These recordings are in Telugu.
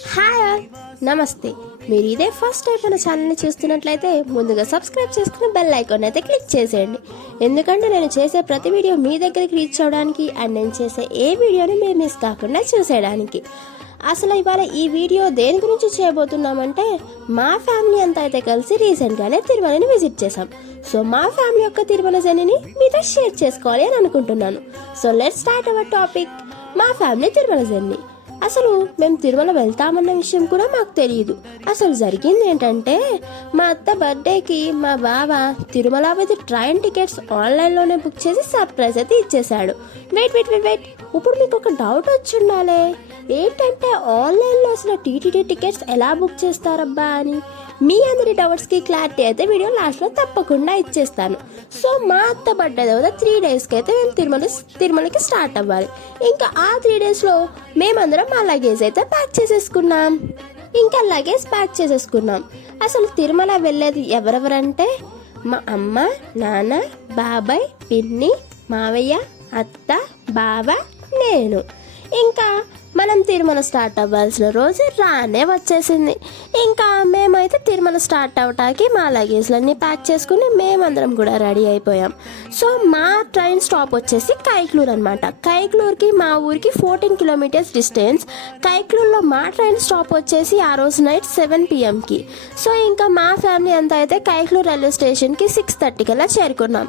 హాయ్, నమస్తే. మీరు ఇదే ఫస్ట్ టైం మన ఛానల్ని చూస్తున్నట్లయితే ముందుగా సబ్స్క్రైబ్ చేసుకుని బెల్ ఐకాన్ అయితే క్లిక్ చేసేయండి. ఎందుకంటే నేను చేసే ప్రతి వీడియో మీ దగ్గరికి రీచ్ అవ్వడానికి అండ్ నేను చేసే ఏ వీడియోని మీరు మిస్ కాకుండా చూసేయడానికి. అసలు ఇవాళ ఈ వీడియో దేని గురించి చేయబోతున్నామంటే, మా ఫ్యామిలీ అంతా అయితే కలిసి రీసెంట్గానే తిరుమలని విజిట్ చేసాం. సో మా ఫ్యామిలీ యొక్క తిరుమల జర్నీని మీతో షేర్ చేసుకోవాలి అని అనుకుంటున్నాను. So let's start our topic, మా ఫ్యామిలీ తిరుమల జర్నీ. అసలు మేము తిరుమల వెళ్తామన్న విషయం కూడా మాకు తెలియదు. అసలు జరిగింది ఏంటంటే, మా అత్త బర్త్డేకి మా బావ తిరుమల విత్ ట్రైన్ టికెట్స్ ఆన్లైన్లోనే బుక్ చేసి సర్ప్రైజ్ అయితే ఇచ్చేశాడు. వెయిట్, ఇప్పుడు మీకు ఒక డౌట్ వచ్చి ఉండాలి, ఏంటంటే ఆన్లైన్లో అసలు టీటీడీ టికెట్స్ ఎలా బుక్ చేస్తారబ్బా అని. మీ అందరి డౌట్స్కి క్లారిటీ అయితే వీడియో లాస్ట్లో తప్పకుండా ఇచ్చేస్తాను. సో మా అత్త బర్త్డే తర్వాత 3 డేస్కి అయితే మేము తిరుమలకి స్టార్ట్ అవ్వాలి. ఇంకా ఆ 3 డేస్లో మేమందరం మా లగేజ్ అయితే ప్యాక్ చేసేసుకున్నాం. అసలు తిరుమల వెళ్ళేది ఎవరెవరంటే, మా అమ్మ, నాన్న, బాబాయ్, పిన్ని, మావయ్య, అత్త, బావ, నేను. ఇంకా మనం తిరుమల స్టార్ట్ అవ్వాల్సిన రోజు రానే వచ్చేసింది. ఇంకా మేమైతే తిరుమల స్టార్ట్ అవటానికి మా లగేజ్లన్నీ ప్యాక్ చేసుకుని మేమందరం కూడా రెడీ అయిపోయాం. సో మా ట్రైన్ స్టాప్ వచ్చేసి కైక్లూర్ అనమాట. కైక్లూర్కి మా ఊరికి 14 కిలోమీటర్స్ డిస్టెన్స్. కైక్లూర్లో మా ట్రైన్ స్టాప్ వచ్చేసి ఆ రోజు నైట్ 7 PM. సో ఇంకా మా ఫ్యామిలీ అంతా అయితే కైక్లూర్ రైల్వే స్టేషన్కి 6:30 కల్లా చేరుకున్నాం.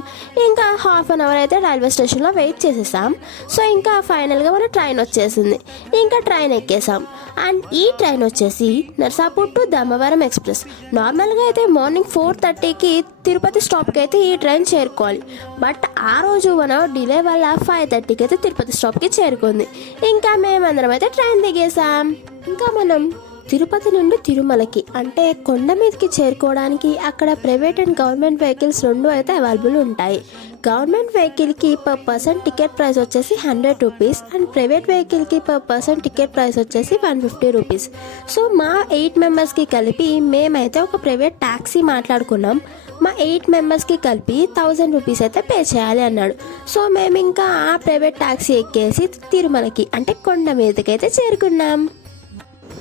ఇంకా ½ అన్ అవర్ అయితే రైల్వే స్టేషన్లో వెయిట్ చేసేసాం. సో ఇంకా ఫైనల్గా మన ట్రైన్ వచ్చేసింది. ఇంకా ట్రైన్ ఎక్కేసాం. అండ్ ఈ ట్రైన్ వచ్చేసి నర్సాపూర్ టు ధర్మవరం ఎక్స్ప్రెస్. నార్మల్గా అయితే మార్నింగ్ 4:30కి తిరుపతి స్టాప్కి అయితే ఈ ట్రైన్ చేరుకోవాలి. బట్ ఆ రోజు 1 అవర్ డిలే వల్ల 5:30కి అయితే తిరుపతి స్టాప్కి చేరుకుంది. ఇంకా మేమందరం అయితే ట్రైన్ దిగేసాం. ఇంకా మనం తిరుపతి నుండి తిరుమలకి అంటే కొండ మీదకి చేరుకోవడానికి అక్కడ ప్రైవేట్ అండ్ గవర్నమెంట్ వెహికల్స్ 2 అయితే అవైలబుల్ ఉంటాయి. గవర్నమెంట్ వెహికల్కి పర్ పర్సన్ టికెట్ ప్రైస్ వచ్చేసి 100 రూపీస్ అండ్ ప్రైవేట్ వెహికల్కి పర్ పర్సన్ టికెట్ ప్రైస్ వచ్చేసి 150 రూపీస్. సో మా 8 మెంబర్స్కి కలిపి మేమైతే ఒక ప్రైవేట్ ట్యాక్సీ మాట్లాడుకున్నాం. మా 8 మెంబర్స్కి కలిపి 1000 రూపీస్ అయితే పే చేయాలి అన్నాడు. సో మేము ఇంకా ఆ ప్రైవేట్ ట్యాక్సీ ఎక్కేసి తిరుమలకి అంటే కొండ మీదకి అయితే చేరుకున్నాం.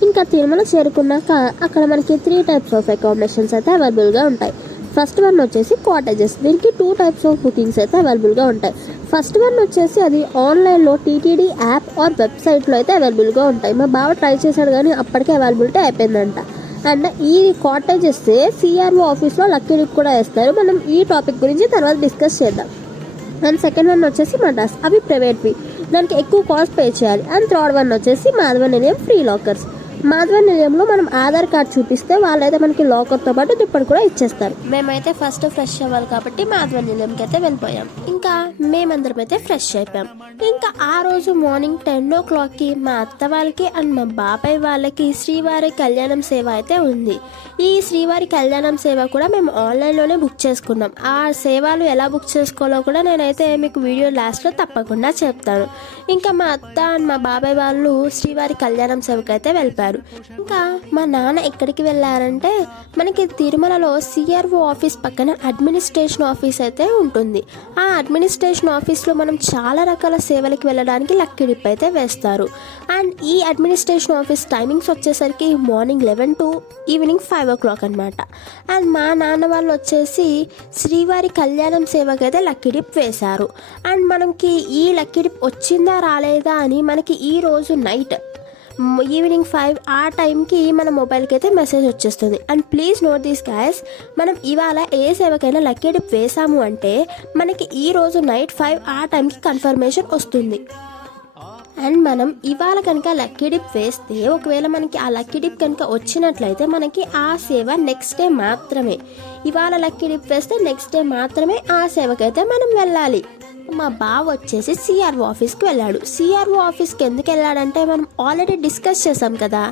ఇంకా తిరుమల చేరుకున్నాక అక్కడ మనకి 3 టైప్స్ ఆఫ్ అకామిడేషన్స్ అయితే అవైలబుల్గా ఉంటాయి. ఫస్ట్ వన్ వచ్చేసి కాటేజెస్. దీనికి 2 టైప్స్ ఆఫ్ బుకింగ్స్ అయితే అవైలబుల్గా ఉంటాయి. ఫస్ట్ వన్ వచ్చేసి అది ఆన్లైన్లో టీటీడీ యాప్ ఆర్ వెబ్సైట్లో అయితే అవైలబుల్గా ఉంటాయి. మా బావ ట్రై చేశాడు కానీ అప్పటికే అవైలబిలిటీ అయిపోయిందంట. అండ్ ఈ కాటేజెస్ సిఆర్ఓ ఆఫీస్లో లక్కీ డిప్ కూడా వేస్తారు. మనం ఈ టాపిక్ గురించి తర్వాత డిస్కస్ చేద్దాం. అండ్ సెకండ్ వన్ వచ్చేసి మడ్రాస్. అవి ప్రైవేట్వి, దానికి ఎక్కువ కాస్ట్ పే చేయాలి. అండ్ థర్డ్ వన్ వచ్చేసి మాధవ నిలయం ఫ్రీ లాకర్స్. మాధవ నిలయంలో మనం ఆధార్ కార్డ్ చూపిస్తే వాళ్ళైతే మనకి లాకర్తో పాటు దుప్పటి కూడా ఇచ్చేస్తారు. మేమైతే ఫస్ట్ ఫ్రెష్ అవ్వాలి కాబట్టి మాధవ నిలయంకి అయితే వెళ్ళిపోయాం. ఇంకా మేమందరం అయితే ఫ్రెష్ అయిపోయాం. ఇంకా ఆ రోజు మార్నింగ్ 10 o'clockకి మా అత్త వాళ్ళకి అండ్ మా బాబాయ్ వాళ్ళకి శ్రీవారి కళ్యాణం సేవ అయితే ఉంది. ఈ శ్రీవారి కళ్యాణం సేవ కూడా మేము ఆన్లైన్లోనే బుక్ చేసుకున్నాం. ఆ సేవలు ఎలా బుక్ చేసుకోవాలో కూడా నేనైతే మీకు వీడియో లాస్ట్లో తప్పకుండా చెప్తాను. ఇంకా మా అత్త అండ్ మా బాబాయ్ వాళ్ళు శ్రీవారి కళ్యాణం సేవకి అయితే వెళ్ళిపోయారు. ఇంకా మా నాన్న ఎక్కడికి వెళ్ళారంటే, మనకి తిరుమలలో సిఆర్ఓ ఆఫీస్ పక్కన అడ్మినిస్ట్రేషన్ ఆఫీస్ అయితే ఉంటుంది. ఆ అడ్మినిస్ట్రేషన్ ఆఫీస్లో మనం చాలా రకాల సేవలకి వెళ్ళడానికి లక్కీ డిప్ అయితే వేస్తారు. అండ్ ఈ అడ్మినిస్ట్రేషన్ ఆఫీస్ టైమింగ్స్ వచ్చేసరికి మార్నింగ్ 11 to ఈవినింగ్ 5 o'clock అనమాట. అండ్ మా నాన్న వాళ్ళు వచ్చేసి శ్రీవారి కళ్యాణం సేవకి అయితే లక్కీ డిప్ వేశారు. అండ్ మనకి ఈ లక్కీ డిప్ వచ్చిందా రాలేదా అని మనకి ఈ రోజు నైట్ ఈవినింగ్ 5 ఆ టైంకి మన మొబైల్కి అయితే మెసేజ్ వచ్చేస్తుంది. And please note this guys, మనం ఇవాళ ఏ సేవకైనా లక్కీ డిప్ వేసాము అంటే మనకి ఈ రోజు నైట్ 5 ఆ టైంకి కన్ఫర్మేషన్ వస్తుంది. అండ్ మనం ఇవాళ కనుక లక్కీ డిప్ వేస్తే ఒకవేళ మనకి ఆ లక్కీ డిప్ కనుక వచ్చినట్లయితే మనకి ఆ సేవ నెక్స్ట్ డే మాత్రమే. ఇవాళ లక్కీ డిప్ వేస్తే నెక్స్ట్ డే మాత్రమే ఆ సేవకైతే మనం వెళ్ళాలి. మా బావ వచ్చేసి సిఆర్ఓ ఆఫీస్కి వెళ్ళాడు. సిఆర్ఓ ఆఫీస్కి ఎందుకు వెళ్ళాడంటే, మనం ఆల్రెడీ డిస్కస్ చేసాం కదా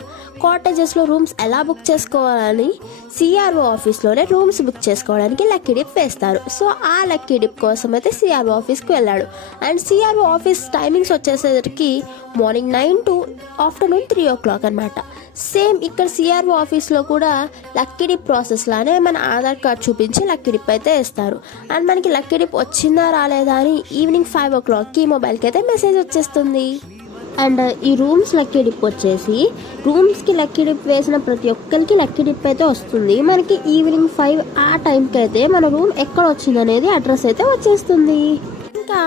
కాటేజెస్లో రూమ్స్ ఎలా బుక్ చేసుకోవాలని. సిఆర్ఓ ఆఫీస్లోనే రూమ్స్ బుక్ చేసుకోవడానికి లక్కీ డిప్ వేస్తారు. సో ఆ లక్కీ డిప్ కోసం అయితే సిఆర్ఓ ఆఫీస్కి వెళ్ళాడు. అండ్ సిఆర్ఓ ఆఫీస్ టైమింగ్స్ వచ్చేసరికి మార్నింగ్ 9 to ఆఫ్టర్నూన్ 3 o'clock అనమాట. సేమ్ ఇక్కడ సిఆర్ఓ ఆఫీస్లో కూడా లక్కీ డిప్ ప్రాసెస్ లానే మన ఆధార్ కార్డ్ చూపించి లక్కీ డిప్ అయితే వేస్తారు. అండ్ మనకి లక్కీ డిప్ వచ్చిందా రాలేదా అని ఈవినింగ్ 5 o'clockకి మొబైల్కి అయితే మెసేజ్ వచ్చేస్తుంది. అండ్ ఈ రూమ్స్ లక్కీ డిప్ వచ్చేసి రూమ్స్కి లక్కీ డిప్ వేసిన ప్రతి ఒక్కరికి లక్కీ డిప్ అయితే వస్తుంది. మనకి ఈవినింగ్ 5 ఆ టైంకి అయితే మన రూమ్ ఎక్కడ వచ్చింది అనేది అడ్రస్ అయితే వచ్చేస్తుంది. ఇంకా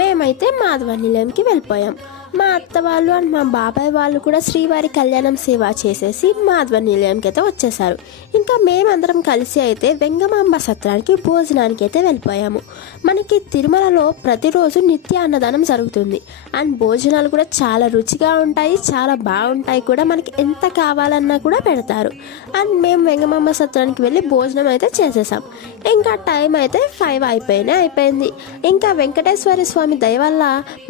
మేమైతే మాధవ నిలయంకి వెళ్ళిపోయాం. మా అత్త వాళ్ళు అండ్ మా బాబాయ్ వాళ్ళు కూడా శ్రీవారి కళ్యాణం సేవ చేసేసి మాధవ నిలయంకి అయితే వచ్చేసారు. ఇంకా మేమందరం కలిసి అయితే వెంగమాంబ సత్రానికి భోజనానికి అయితే వెళ్ళిపోయాము. మనకి తిరుమలలో ప్రతిరోజు నిత్య అన్నదానం జరుగుతుంది. అండ్ భోజనాలు కూడా చాలా రుచిగా ఉంటాయి, చాలా బాగుంటాయి కూడా. మనకి ఎంత కావాలన్నా కూడా పెడతారు. అండ్ మేము వెంగమాంబ సత్రానికి వెళ్ళి భోజనం అయితే చేసేసాం. ఇంకా టైం అయితే 5 అయిపోయింది. ఇంకా వెంకటేశ్వర స్వామి దయ వల్ల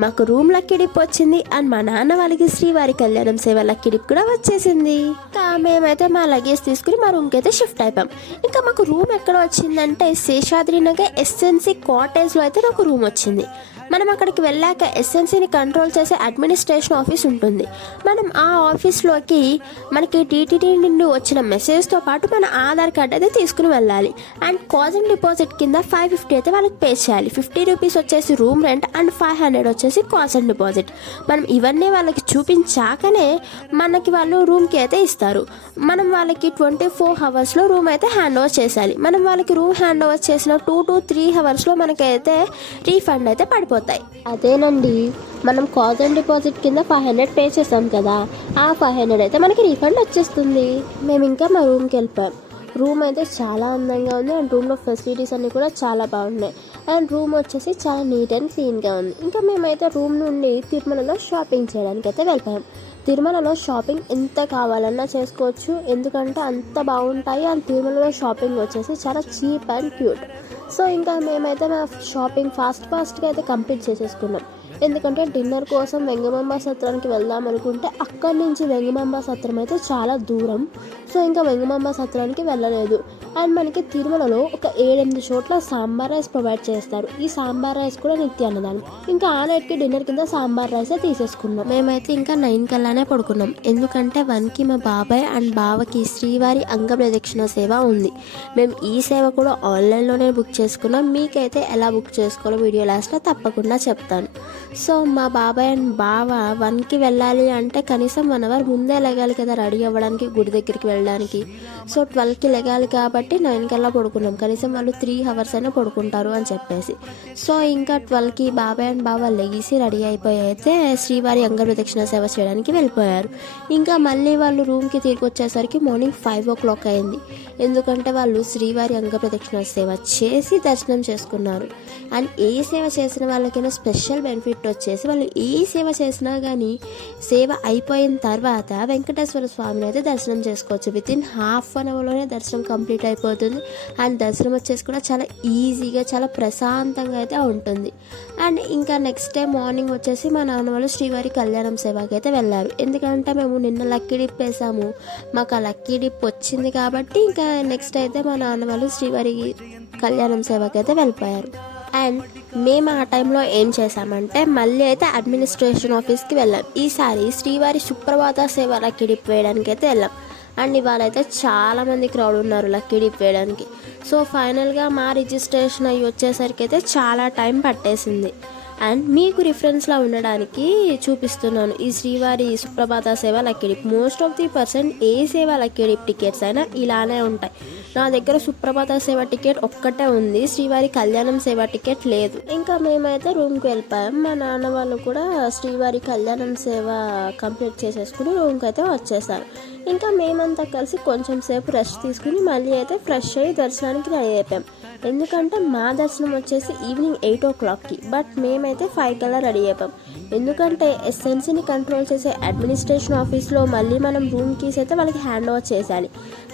మాకు రూమ్ లక్కీ డిప్ వచ్చింది. అండ్ మా నాన్న వాళ్ళకి శ్రీవారి కళ్యాణం సేవ లక్కీ డిప్ కూడా వచ్చేసింది. ఇంకా మేమైతే మా లగేజ్ తీసుకుని మా రూమ్కి అయితే షిఫ్ట్ అయిపోయాం. ఇంకా మాకు రూమ్ ఎక్కడ వచ్చిందంటే శేషాద్రి నగర్ ఎస్ఎన్సి కాటేజ్లో అయితే నాకు రూమ్ వచ్చింది. మనం అక్కడికి వెళ్ళాక ఎస్ఎన్సీని కంట్రోల్ చేసే అడ్మినిస్ట్రేషన్ ఆఫీస్ ఉంటుంది. మనం ఆ ఆఫీస్లోకి మనకి టీటీడీ నుండి వచ్చిన మెసేజ్తో పాటు మన ఆధార్ కార్డ్ అయితే తీసుకుని వెళ్ళాలి. అండ్ కాజ్ అండ్ డిపాజిట్ కింద 550 అయితే వాళ్ళకి పే చేయాలి. 50 రూపీస్ వచ్చేసి రూమ్ రెంట్ అండ్ 500 వచ్చేసి కాజ్ అండ్ డిపాజిట్. మనం ఇవన్నీ వాళ్ళకి చూపించాకనే మనకి వాళ్ళు రూమ్కి అయితే ఇస్తారు. మనం వాళ్ళకి 24 అవర్స్లో రూమ్ అయితే హ్యాండ్ ఓవర్ చేయాలి. మనం వాళ్ళకి రూమ్ హ్యాండ్ ఓవర్ చేసిన 2 to 3 అవర్స్లో మనకైతే రీఫండ్ అయితే పడిపోతుంది. అదేనండి, మనం కాజ్ అండ్ డిపాజిట్ కింద 500 పే చేసాం కదా, ఆ 500 అయితే మనకి రీఫండ్ వచ్చేస్తుంది. మేము ఇంకా మా రూమ్కి వెళ్ళిపోయాం. రూమ్ అయితే చాలా అందంగా ఉంది. అండ్ రూమ్లో ఫెసిలిటీస్ అన్నీ కూడా చాలా బాగున్నాయి. అండ్ రూమ్ వచ్చేసి చాలా నీట్ అండ్ క్లీన్గా ఉంది. ఇంకా మేమైతే రూమ్ నుండి తిరుమలలో షాపింగ్ చేయడానికి అయితే వెళ్ళిపోయాం. తిరుమలలో షాపింగ్ ఎంత కావాలన్నా చేసుకోవచ్చు, ఎందుకంటే అంత బాగుంటాయి. అండ్ తిరుమలలో షాపింగ్ వచ్చేసి చాలా చీప్ అండ్ క్యూట్. సో ఇంకా మేమైతే మా షాపింగ్ ఫాస్ట్గా అయితే కంప్లీట్ చేసేసుకున్నాం. ఎందుకంటే డిన్నర్ కోసం వెంగమాంబ సత్రానికి వెళ్దాం అనుకుంటే అక్కడి నుంచి వెంగమాంబ సత్రం అయితే చాలా దూరం. సో ఇంకా వెంగమాంబ సత్రానికి వెళ్ళలేదు. అండ్ మనకి తిరుమలలో ఒక 7-8 చోట్ల సాంబార్ రైస్ ప్రొవైడ్ చేస్తారు. ఈ సాంబార్ రైస్ కూడా నిత్య అన్నదానం. ఇంకా ఆ నైట్కి డిన్నర్ కింద సాంబార్ రైసే తీసేసుకున్నాం. మేమైతే ఇంకా 9 కల్లానే పడుకున్నాం. ఎందుకంటే 1కి మా బాబాయ్ అండ్ బావకి శ్రీవారి అంగ ప్రదక్షిణ సేవ ఉంది. మేము ఈ సేవ కూడా ఆన్లైన్లోనే బుక్ చేసుకున్నాం. మీకైతే ఎలా బుక్ చేసుకోవాలో వీడియో లాస్ట్లో తప్పకుండా చెప్తాను. సో మా బాబాయ్ అండ్ బావ 1కి వెళ్ళాలి అంటే కనీసం 1 అవర్ ముందే లెగాలి కదా రెడీ అవ్వడానికి, గుడి దగ్గరికి వెళ్ళడానికి. సో 12కి లెగాలి కాబట్టి 9 కల్లా పడుకున్నాం. కనీసం వాళ్ళు 3 అవర్స్ అయినా పడుకుంటారు అని చెప్పేసి. సో ఇంకా 12కి బాబాయ్ అండ్ బావ లెగిసి రెడీ అయిపోయి అయితే శ్రీవారి అంగ ప్రదక్షిణ సేవ చేయడానికి వెళ్ళిపోయారు. ఇంకా మళ్ళీ వాళ్ళు రూమ్కి తిరిగి వచ్చేసరికి మార్నింగ్ 5 o'clock అయింది. ఎందుకంటే వాళ్ళు శ్రీవారి అంగ ప్రదక్షిణ సేవ చేసి దర్శనం చేసుకున్నారు. అండ్ ఏ సేవ చేసిన వాళ్ళకైనా స్పెషల్ బెనిఫిట్ వచ్చేసి వాళ్ళు ఏ సేవ చేసినా కానీ సేవ అయిపోయిన తర్వాత వెంకటేశ్వర స్వామిని అయితే దర్శనం చేసుకోవచ్చు. వితిన్ ½ an hourలోనే దర్శనం కంప్లీట్ అయిపోతుంది. అండ్ దర్శనం వచ్చేసి కూడా చాలా ఈజీగా, చాలా ప్రశాంతంగా అయితే ఉంటుంది. అండ్ ఇంకా నెక్స్ట్ డే మార్నింగ్ వచ్చేసి మా నాన్న వాళ్ళు శ్రీవారి కళ్యాణం సేవకి అయితే వెళ్ళారు. ఎందుకంటే మేము నిన్న లక్కీ డిప్ వేసాము, మాకు ఆ లక్కీ డిప్ వచ్చింది కాబట్టి ఇంకా నెక్స్ట్ అయితే మా నాన్న వాళ్ళు శ్రీవారి కళ్యాణం సేవకి అయితే వెళ్ళిపోయారు. అండ్ మేము ఆ టైంలో ఏం చేసామంటే మళ్ళీ అయితే అడ్మినిస్ట్రేషన్ ఆఫీస్కి వెళ్ళాం. ఈసారి శ్రీవారి సుప్రభాత సేవ లక్కీ డిప్ వేయడానికి అయితే వెళ్ళాం. అండ్ ఇవాళ అయితే చాలామంది క్రౌడ్ ఉన్నారు లక్కీ డిప్ వేయడానికి. సో ఫైనల్గా మా రిజిస్ట్రేషన్ అయ్యి వచ్చేసరికి అయితే చాలా టైం పట్టేసింది. అండ్ మీకు రిఫరెన్స్లా ఉండడానికి చూపిస్తున్నాను ఈ శ్రీవారి సుప్రభాత సేవ lucky dip. Most of the percent ఏ సేవ లక్కీ డిప్ టికెట్స్ అయినా ఇలానే ఉంటాయి. నా దగ్గర సుప్రభాత సేవ టికెట్ ఒక్కటే ఉంది, శ్రీవారి కళ్యాణం సేవ టికెట్ లేదు. ఇంకా మేమైతే రూమ్కి వెళ్ళిపోయాం. మా నాన్న వాళ్ళు కూడా శ్రీవారి కళ్యాణం సేవ కంప్లీట్ చేసేసుకుని రూమ్కి అయితే వచ్చేసారు. ఇంకా మేమంతా కలిసి కొంచెం సేపు రెస్ట్ తీసుకుని మళ్ళీ అయితే ఫ్రెష్ అయ్యి దర్శనానికి రెడీ అయిపోయాం. ఎందుకంటే మా దర్శనం వచ్చేసి ఈవినింగ్ 8 o'clockకి, బట్ మేమైతే 5 కల్లా రెడీ అయిపోయాం. ఎందుకంటే ఎస్ఎన్సీని కంట్రోల్ చేసే అడ్మినిస్ట్రేషన్ ఆఫీస్లో మళ్ళీ మనం రూమ్ కీస్ అయితే వాళ్ళకి హ్యాండ్ ఓవర్ చేయాలి.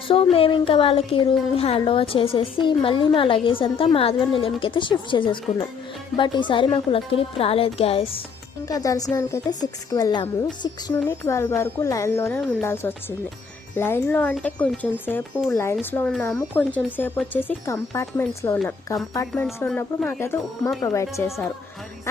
సో మేము ఇంకా వాళ్ళకి రూమ్ హ్యాండ్ ఓవర్ చేసేసి మళ్ళీ మా లగేజ్ అంతా మాధవ నిలయంకి అయితే షిఫ్ట్ చేసేసుకున్నాం. బట్ ఈసారి మాకు లక్కీ డిప్ రాలేదు గ్యాస్. ఇంకా దర్శనానికి అయితే 6కి వెళ్ళాము. 6 నుండి 12 వరకు లైన్లోనే ఉండాల్సి వచ్చింది. లైన్లో అంటే కొంచెం సేపు లైన్స్లో ఉన్నాము, కొంచెం సేపు వచ్చేసి కంపార్ట్మెంట్స్లో ఉన్నాం. కంపార్ట్మెంట్స్లో ఉన్నప్పుడు మాకైతే ఉప్మా ప్రొవైడ్ చేశారు.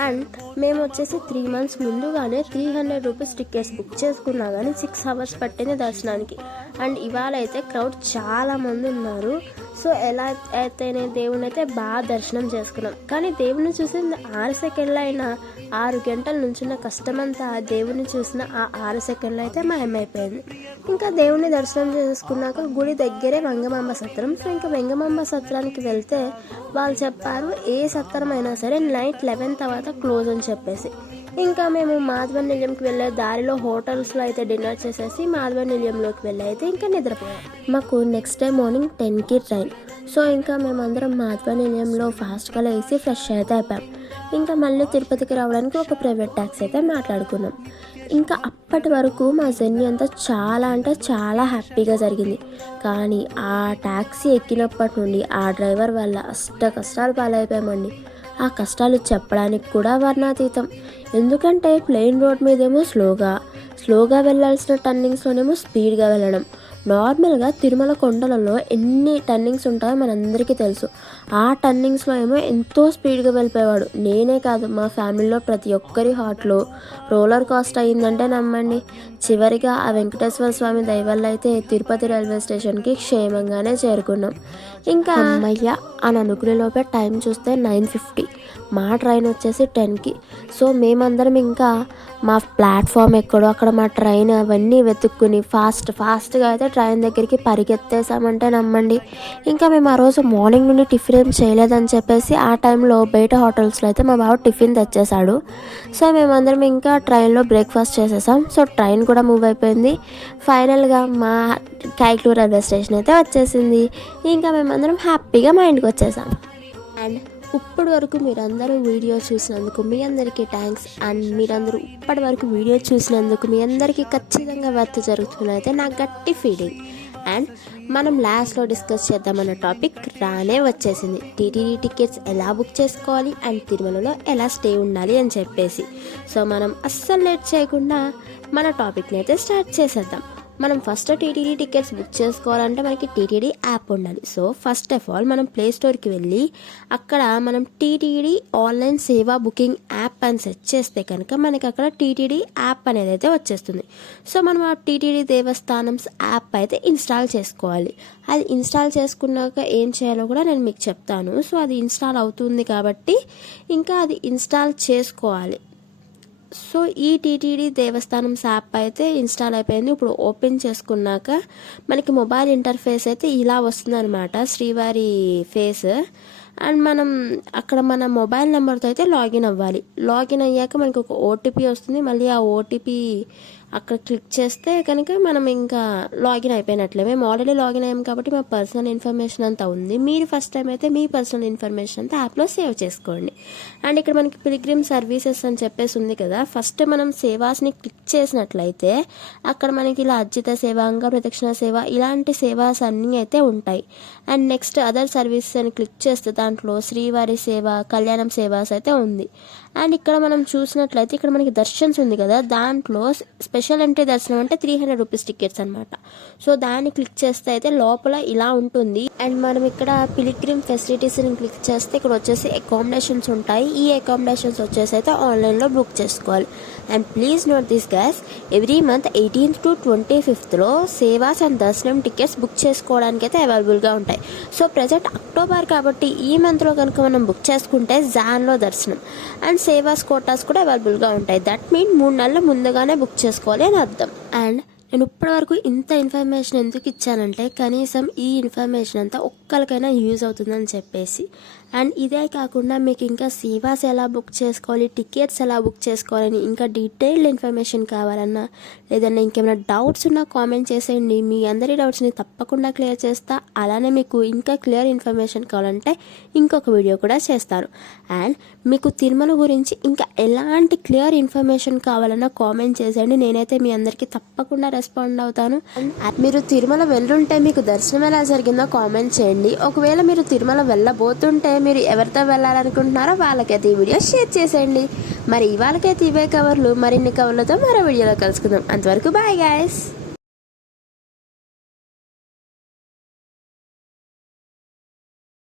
అండ్ మేము వచ్చేసి 3 months ముందుగానే 300 రూపీస్ టికెట్స్ బుక్ చేసుకున్నా కానీ 6 hours పట్టింది దర్శనానికి. అండ్ ఇవాళ అయితే క్రౌడ్ చాలా మంది ఉన్నారు. సో ఎలా అయితేనే దేవుని అయితే బాగా దర్శనం చేసుకున్నాం. కానీ దేవుని చూసిన 6 సెకండ్లు అయినా 6 గంటల నుంచున్న కష్టమంతా దేవుని చూసిన ఆ 6 సెకండ్లు అయితే మాయమైపోయింది. ఇంకా దేవుని దర్శనం చేసుకున్నాక గుడి దగ్గరే వెంగమాంబ సత్రం. సో ఇంకా వెంగమాంబ సత్రానికి వెళ్తే వాళ్ళు చెప్పారు ఏ సత్రం అయినా సరే నైట్ 11 తర్వాత క్లోజ్ అని చెప్పేసి. ఇంకా మేము మాధవ నిలయంకి వెళ్ళే దారిలో హోటల్స్లో అయితే డిన్నర్ చేసేసి మాధవ నిలయంలోకి వెళ్ళి అయితే ఇంకా నిద్రపోయాం. మాకు నెక్స్ట్ డే మార్నింగ్ 10కి ట్రైన్. సో ఇంకా మేమందరం మాధవ నిలయంలో ఫాస్ట్గా లేసి ఫ్రెష్ అయితే అయిపోయాం. ఇంకా మళ్ళీ తిరుపతికి రావడానికి ఒక ప్రైవేట్ ట్యాక్సీ అయితే మాట్లాడుకున్నాం. ఇంకా అప్పటి వరకు మా జర్నీ అంతా చాలా అంటే చాలా హ్యాపీగా జరిగింది. కానీ ఆ ట్యాక్సీ ఎక్కినప్పటి నుండి ఆ డ్రైవర్ వల్ల అష్ట కష్టాలు పాలైపోయామండి. ఆ కష్టాలు చెప్పడానికి కూడా వర్ణాతీతం. ఎందుకంటే ప్లెయిన్ రోడ్ మీదేమో స్లోగా వెళ్ళాల్సిన టర్నింగ్స్లోనేమో స్పీడ్గా వెళ్ళడం. నార్మల్గా తిరుమల కొండలలో ఎన్ని టర్నింగ్స్ ఉంటాయో మనందరికీ తెలుసు. ఆ టర్నింగ్స్లో ఏమో ఎంతో స్పీడ్గా వెళ్ళిపోయేవాడు. నేనే కాదు, మా ఫ్యామిలీలో ప్రతి ఒక్కరి హార్ట్లో రోలర్ కాస్ట్ అయ్యిందంటే నమ్మండి. చివరిగా ఆ వెంకటేశ్వర స్వామి దయ వల్ల అయితే తిరుపతి రైల్వే స్టేషన్కి క్షేమంగానే చేరుకున్నాం. ఇంకా అమ్మయ్య అని అనుకునే లోపే టైం చూస్తే 9:50, మా ట్రైన్ వచ్చేసి 10కి. సో మేమందరం ఇంకా మా ప్లాట్ఫామ్ ఎక్కడో అక్కడ మా ట్రైన్ అవన్నీ వెతుక్కుని ఫాస్ట్గా అయితే ట్రైన్ దగ్గరికి పరిగెత్తేసామంటే నమ్మండి. ఇంకా మేము ఆ రోజు మార్నింగ్ నుండి టిఫిన్ ఏం చేయలేదని చెప్పేసి ఆ టైంలో బయట హోటల్స్లో అయితే మా బావ టిఫిన్ తెచ్చేసాడు. సో మేమందరం ఇంకా ట్రైన్లో బ్రేక్ఫాస్ట్ చేసేసాం. సో ట్రైన్ కూడా మూవ్ అయిపోయింది. ఫైనల్గా మా కైక్లూరు రైల్వే స్టేషన్ అయితే వచ్చేసింది. ఇంకా మేమందరం హ్యాపీగా మా ఇంటికి వచ్చేసాం. అండ్ ఇప్పటి వరకు మీరందరూ వీడియో చూసినందుకు మీ అందరికీ థ్యాంక్స్. అండ్ మీరందరూ ఇప్పటి వరకు వీడియో చూసినందుకు మీ అందరికీ ఖచ్చితంగా వర్త్ జరుగుతున్నదైతే నా గట్టి ఫీలింగ్. అండ్ మనం లాస్ట్లో డిస్కస్ చేద్దామన్న టాపిక్ రానే వచ్చేసింది. టీటీడీ టికెట్స్ ఎలా బుక్ చేసుకోవాలి అండ్ తిరుమలలో ఎలా స్టే ఉండాలి అని చెప్పేసి. సో మనం అస్సలు లేట్ చేయకుండా మన టాపిక్ని అయితే స్టార్ట్ చేసేద్దాం. మనం ఫస్ట్ టీటీడీ టికెట్స్ బుక్ చేసుకోవాలంటే మనకి టీటీడీ యాప్ ఉండాలి. సో ఫస్ట్ ఆఫ్ ఆల్ మనం ప్లే స్టోర్కి వెళ్ళి అక్కడ మనం టీటీడీ ఆన్లైన్ సేవా బుకింగ్ యాప్ అని సెర్చ్ చేస్తే కనుక మనకి అక్కడ టీటీడీ యాప్ అనేది అయితే వచ్చేస్తుంది. సో మనం ఆ టీటీడీ దేవస్థానం యాప్ అయితే ఇన్స్టాల్ చేసుకోవాలి. అది ఇన్స్టాల్ చేసుకున్నాక ఏం చేయాలో కూడా నేను మీకు చెప్తాను. సో అది ఇన్స్టాల్ అవుతుంది కాబట్టి ఇంకా అది ఇన్స్టాల్ చేసుకోవాలి. సో ఈ టీటీడీ దేవస్థానం యాప్ అయితే ఇన్స్టాల్ అయిపోయింది. ఇప్పుడు ఓపెన్ చేసుకున్నాక మనకి మొబైల్ ఇంటర్ఫేస్ అయితే ఇలా వస్తుందన్నమాట, శ్రీవారి ఫేస్. అండ్ మనం అక్కడ మన మొబైల్ నెంబర్తో అయితే లాగిన్ అవ్వాలి. లాగిన్ అయ్యాక మనకి ఒక ఓటీపీ వస్తుంది. మళ్ళీ ఆ ఓటీపీ అక్కడ క్లిక్ చేస్తే కనుక మనం ఇంకా లాగిన్ అయిపోయినట్లే. మేము ఆల్రెడీ లాగిన్ అయ్యాం కాబట్టి మా పర్సనల్ ఇన్ఫర్మేషన్ అంతా ఉంది. మీరు ఫస్ట్ టైం అయితే మీ పర్సనల్ ఇన్ఫర్మేషన్ అంతా యాప్లో సేవ్ చేసుకోండి. అండ్ ఇక్కడ మనకి పిలిగ్రిమ్ సర్వీసెస్ అని చెప్పేసి ఉంది కదా, ఫస్ట్ మనం సేవాస్ని క్లిక్ చేసినట్లయితే అక్కడ మనకి ఇలా అర్జిత సేవ, అంగ ప్రదక్షిణ సేవ ఇలాంటి సేవాస్ అన్నీ అయితే ఉంటాయి. అండ్ నెక్స్ట్ అదర్ సర్వీసెస్ అని క్లిక్ చేస్తే దాంట్లో శ్రీవారి సేవ, కళ్యాణం సేవాస్ అయితే ఉంది. అండ్ ఇక్కడ మనం చూసినట్లయితే ఇక్కడ మనకి దర్శన్స్ ఉంది కదా, దాంట్లో స్పెషల్ ఎంట్రీ దర్శనం అంటే 300 రూపీస్ టికెట్స్ అనమాట. సో దాన్ని క్లిక్ చేస్తే అయితే లోపల ఇలా ఉంటుంది. అండ్ మనం ఇక్కడ పిలిగ్రిమ్ ఫెసిలిటీస్ని క్లిక్ చేస్తే ఇక్కడ వచ్చేసి అకామిడేషన్స్ ఉంటాయి. ఈ అకామిడేషన్స్ వచ్చేసి అయితే ఆన్లైన్లో బుక్ చేసుకోవాలి. And please note this guys, every month 18th to 25th sevas and దర్శనం టికెట్స్ బుక్ చేసుకోవడానికి అయితే అవైలబుల్గా ఉంటాయి. సో ప్రజెంట్ అక్టోబర్ కాబట్టి ఈ మంత్లో కనుక మనం బుక్ చేసుకుంటే జాన్లో దర్శనం అండ్ సేవాస్ కోటాస్ కూడా అవైలబుల్గా ఉంటాయి. దట్ మీన్ 3 నెలల ముందుగానే బుక్ చేసుకోవాలి అని అర్థం. అండ్ నేను ఇప్పటివరకు ఇంత ఇన్ఫర్మేషన్ ఎందుకు ఇచ్చానంటే కనీసం ఈ ఇన్ఫర్మేషన్ అంతా ఒక్కరికైనా యూజ్ అవుతుందని చెప్పేసి. అండ్ ఇదే కాకుండా మీకు ఇంకా సేవాస్ ఎలా బుక్ చేసుకోవాలి, టికెట్స్ ఎలా బుక్ చేసుకోవాలని ఇంకా డీటెయిల్డ్ ఇన్ఫర్మేషన్ కావాలన్నా లేదన్నా ఇంకేమైనా డౌట్స్ ఉన్నా కామెంట్ చేసేయండి. మీ అందరి డౌట్స్ని తప్పకుండా క్లియర్ చేస్తా. అలానే మీకు ఇంకా క్లియర్ ఇన్ఫర్మేషన్ కావాలంటే ఇంకొక వీడియో కూడా చేస్తాను. అండ్ మీకు తిరుమల గురించి ఇంకా ఎలాంటి క్లియర్ ఇన్ఫర్మేషన్ కావాలన్నా కామెంట్ చేసేయండి. నేనైతే మీ అందరికీ తప్పకుండా రెస్పాండ్ అవుతాను. మీరు తిరుమల వెళ్ళుంటే మీకు దర్శనం ఎలా జరిగిందో కామెంట్ చేయండి. ఒకవేళ మీరు తిరుమల వెళ్ళబోతుంటే మీరు ఎవరితో వెళ్ళాలనుకుంటున్నారో వాళ్ళకైతే ఈ వీడియో షేర్ చేసేయండి. మరి ఇవాళకైతే ఇవే కవర్లు, మరిన్ని కవర్లతో మరో వీడియోలో కలుసుకుందాం. అంతవరకు బాయ్ గైస్.